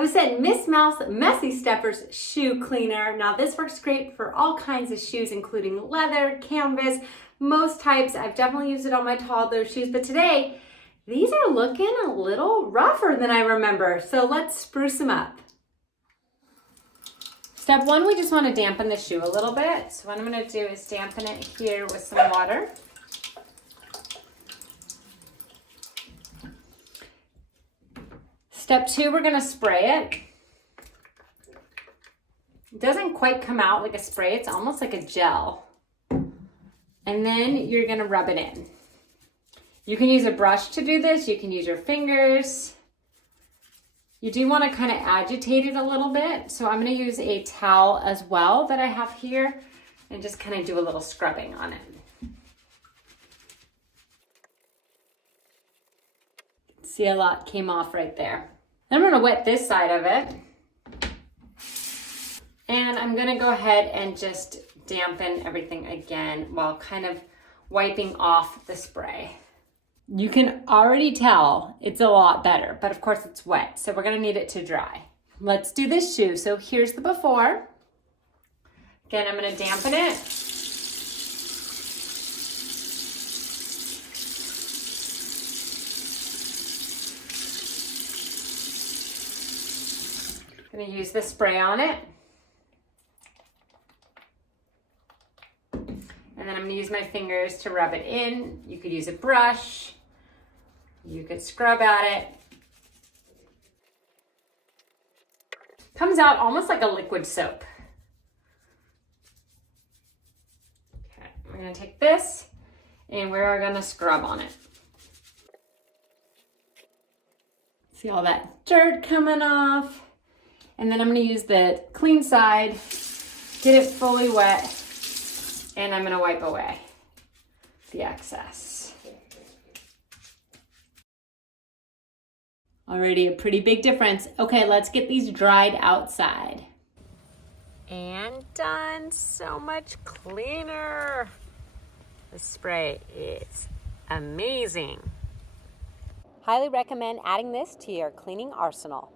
I was sent Miss Mouse Messy Steppers shoe cleaner. Now this works great for all kinds of shoes, including leather, canvas, most types. I've definitely used it on my toddler shoes, but today, these are looking a little rougher than I remember. So let's spruce them up. Step one, we just want to dampen the shoe a little bit. So what I'm going to do is dampen it here with some water. Step two, we're going to spray it. It doesn't quite come out like a spray. It's almost like a gel. And then you're going to rub it in. You can use a brush to do this. You can use your fingers. You do want to kind of agitate it a little bit. So I'm going to use a towel as well that I have here and just kind of do a little scrubbing on it. See, a lot came off right there. Then I'm going to wet this side of it. And I'm going to go ahead and just dampen everything again while kind of wiping off the spray. You can already tell it's a lot better, but of course it's wet, so we're going to need it to dry. Let's do this shoe. So here's the before. Again, I'm going to dampen it. I'm going to use the spray on it. And then I'm going to use my fingers to rub it in. You could use a brush. You could scrub at it. Comes out almost like a liquid soap. Okay, I'm going to take this and we're going to scrub on it. See all that dirt coming off? And then I'm going to use the clean side, get it fully wet, and I'm going to wipe away the excess. Already a pretty big difference. Okay, let's get these dried outside. And done. So much cleaner. The spray is amazing. Highly recommend adding this to your cleaning arsenal.